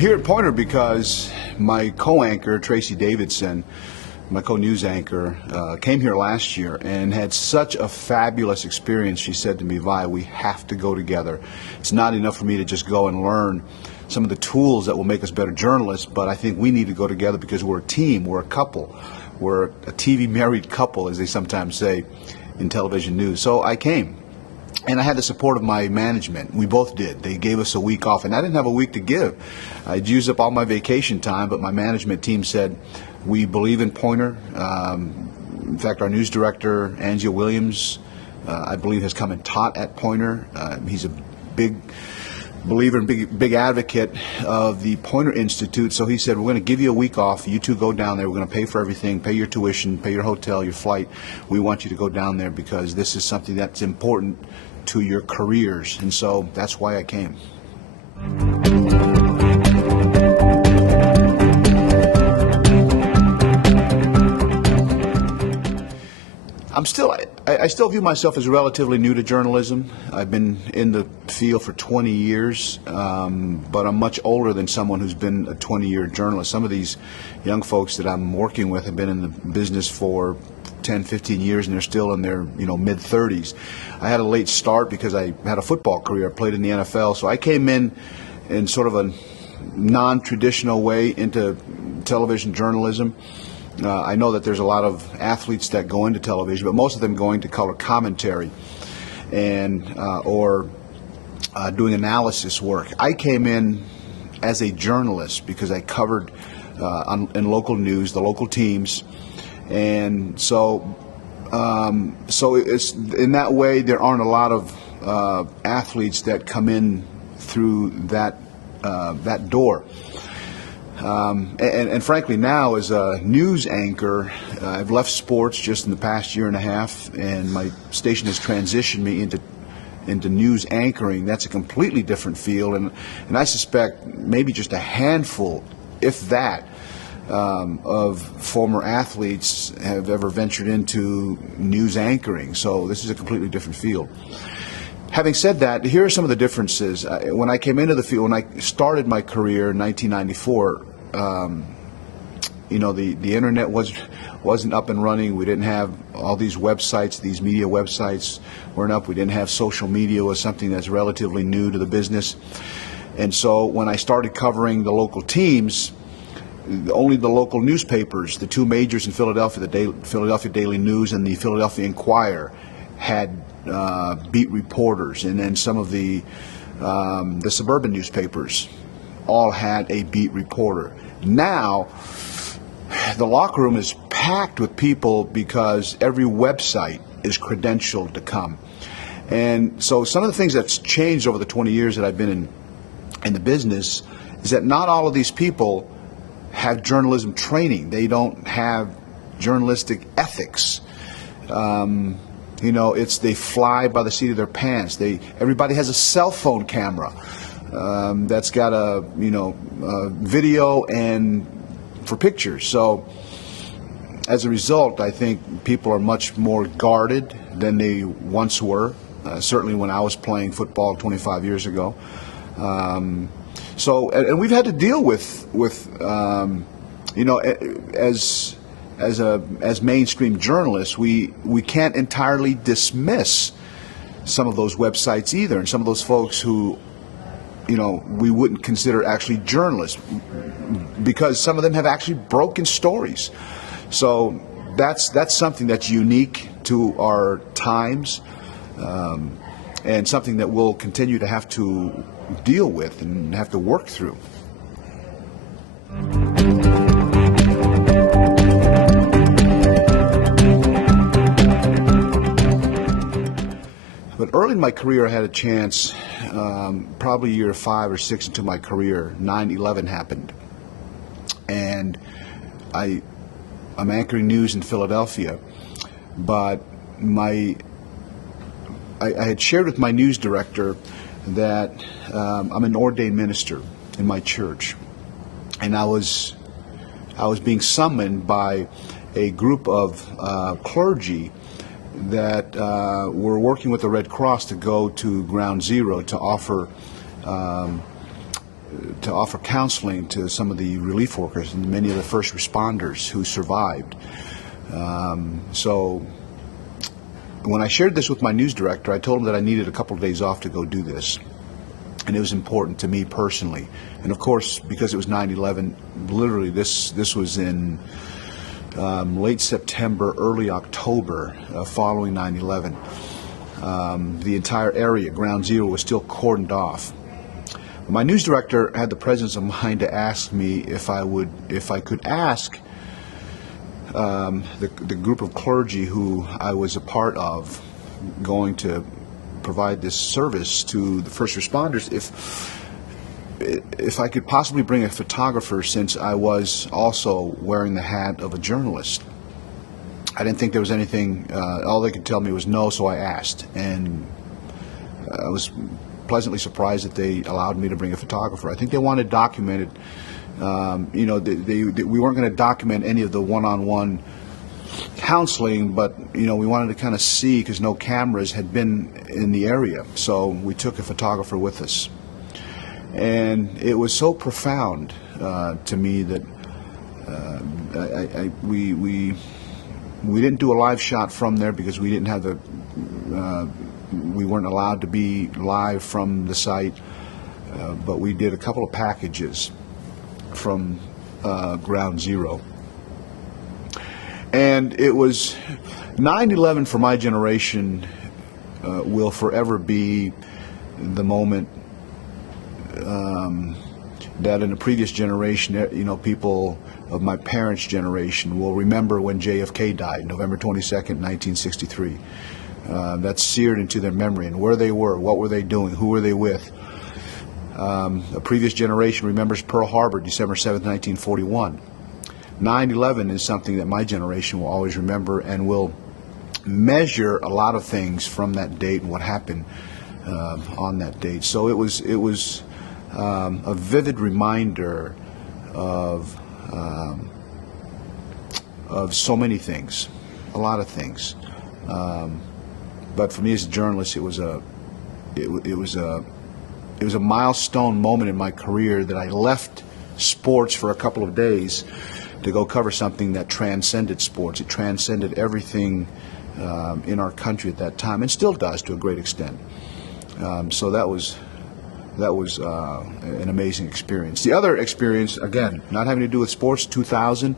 here at Poynter because my co-anchor, Tracy Davidson, my co-news anchor, came here last year and had such a fabulous experience. She said to me, Vi, we have to go together. It's not enough for me to just go and learn some of the tools that will make us better journalists, but I think we need to go together because we're a team, we're a couple. We're a TV married couple, as they sometimes say in television news. So I came. And I had the support of my management. We both did. They gave us a week off, and I didn't have a week to give. I'd used up all my vacation time, but my management team said, we believe in Poynter. In fact, our news director, Angela Williams, I believe has come and taught at Poynter. He's a big believer and big advocate of the Poynter Institute. So he said, we're going to give you a week off. You two go down there. We're going to pay for everything, pay your tuition, pay your hotel, your flight. We want you to go down there because this is something that's important to your careers. And so that's why I came. I still view myself as relatively new to journalism. I've been in the field for 20 years, but I'm much older than someone who's been a 20-year journalist. Some of these young folks that I'm working with have been in the business for 10, 15 years, and they're still in their mid-30s. I had a late start because I had a football career. I played in the NFL, so I came in sort of a non-traditional way into television journalism. I know that there's a lot of athletes that go into television, but most of them go into color commentary and or doing analysis work. I came in as a journalist because I covered in local news, the local teams, and so it's in that way there aren't a lot of athletes that come in through that door. And frankly, now as a news anchor, I've left sports just in the past year and a half, and my station has transitioned me into news anchoring. That's a completely different field, and I suspect maybe just a handful, if that, of former athletes have ever ventured into news anchoring. So this is a completely different field. Having said that, here are some of the differences. When I came into the field, when I started my career in 1994, the internet wasn't up and running. We didn't have all these websites, these media websites weren't up. We didn't have social media. Was something that's relatively new to the business. And so when I started covering the local teams, only the local newspapers, the two majors in Philadelphia, the Philadelphia Daily News and the Philadelphia Inquirer, had beat reporters, and then some of the suburban newspapers all had a beat reporter. Now, the locker room is packed with people because every website is credentialed to come. And so some of the things that's changed over the 20 years that I've been in the business is that not all of these people have journalism training. They don't have journalistic ethics. They fly by the seat of their pants. Everybody has a cell phone camera that's got a video and for pictures. So as a result, I think people are much more guarded than they once were. Certainly when I was playing football 25 years ago. And we've had to deal with as mainstream journalists, we can't entirely dismiss some of those websites either, and some of those folks who, we wouldn't consider actually journalists, because some of them have actually broken stories. So that's something that's unique to our times, and something that we'll continue to have to deal with and have to work through. But early in my career, I had a chance, probably year 5 or 6 into my career, 9/11 happened. And I'm anchoring news in Philadelphia, but I had shared with my news director that I'm an ordained minister in my church. And I was being summoned by a group of clergy that were working with the Red Cross to go to Ground Zero to offer to offer counseling to some of the relief workers and many of the first responders who survived. So when I shared this with my news director, I told him that I needed a couple of days off to go do this. And it was important to me personally. And of course, because it was 9/11, literally this was in late September, early October, following 9/11. The entire area, Ground Zero, was still cordoned off. My news director had the presence of mind to ask me if I could ask the group of clergy who I was a part of, going to provide this service to the first responders, if I could possibly bring a photographer, since I was also wearing the hat of a journalist. I didn't think there was anything, all they could tell me was no, so I asked. And I was pleasantly surprised that they allowed me to bring a photographer. I think they wanted documented, we weren't going to document any of the one-on-one counseling, but we wanted to kind of see, because no cameras had been in the area, so we took a photographer with us. And it was so profound to me that we didn't do a live shot from there because we didn't have we weren't allowed to be live from the site, but we did a couple of packages from Ground Zero. And it was 9/11 for my generation will forever be the moment that in the previous generation, people of my parents' generation will remember when JFK died, November 22nd, 1963. That's seared into their memory, and where they were, what were they doing, who were they with. A previous generation remembers Pearl Harbor, December 7th, 1941. 9/11 is something that my generation will always remember, and will measure a lot of things from that date and what happened on that date. So it was a vivid reminder of so many things, a lot of things. But for me as a journalist, it was a milestone moment in my career that I left sports for a couple of days to go cover something that transcended sports. It transcended everything in our country at that time, and still does to a great extent. So that was an amazing experience. The other experience, again, not having to do with sports, 2000,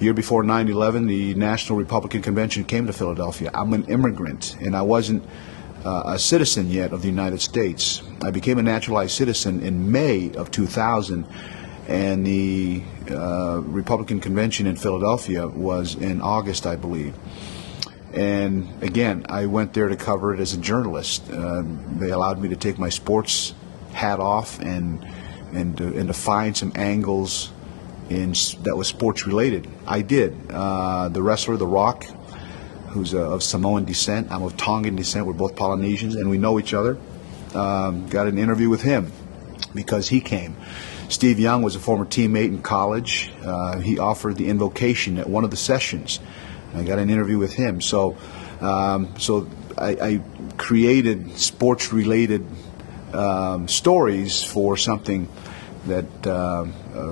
year before 9/11, the National Republican Convention came to Philadelphia. I'm an immigrant, and I wasn't a citizen yet of the United States. I became a naturalized citizen in May of 2000, and the Republican Convention in Philadelphia was in August, I believe. And again, I went there to cover it as a journalist. They allowed me to take my sports hat off and to find some angles that was sports related. I did. The wrestler, The Rock, who's of Samoan descent. I'm of Tongan descent. We're both Polynesians, and we know each other. Got an interview with him because he came. Steve Young was a former teammate in college. He offered the invocation at one of the sessions. I got an interview with him. So I created sports-related stories for something that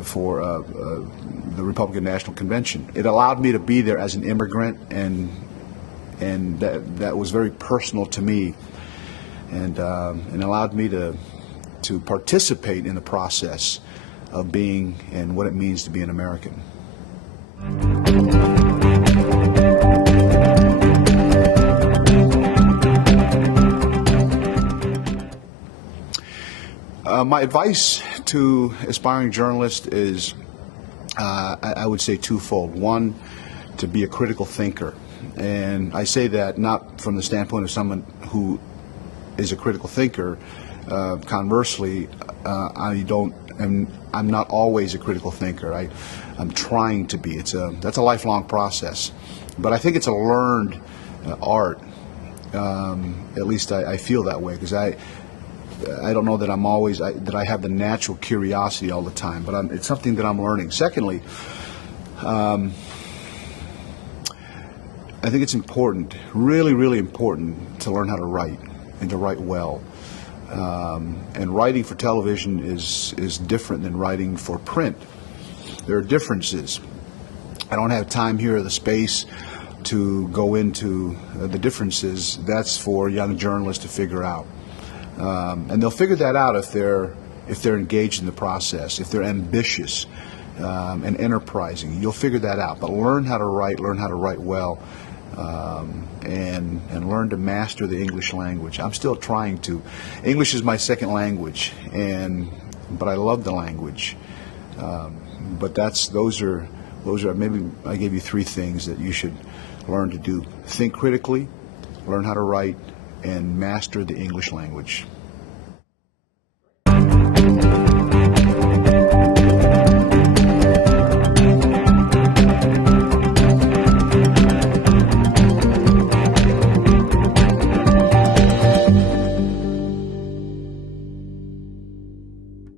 for the Republican National Convention. It allowed me to be there as an immigrant, and that was very personal to me, and allowed me to participate in the process of being and what it means to be an American. My advice to aspiring journalists is, I would say, twofold. One, to be a critical thinker. And I say that not from the standpoint of someone who is a critical thinker. Conversely, I'm not always a critical thinker. I'm trying to be. That's a lifelong process. But I think it's a learned art. At least I feel that way, because I don't know that I'm always that I have the natural curiosity all the time, but it's something that I'm learning. Secondly, I think it's important, really, really important, to learn how to write and to write well. And writing for television is different than writing for print. There are differences. I don't have time here or the space to go into the differences. That's for young journalists to figure out. And they'll figure that out if they're engaged in the process, if they're ambitious and enterprising. You'll figure that out. But learn how to write well, and learn to master the English language. I'm still trying to. English is my second language, but I love the language. But those are maybe I gave you 3 things that you should learn to do. Think critically, learn how to write, and master the English language.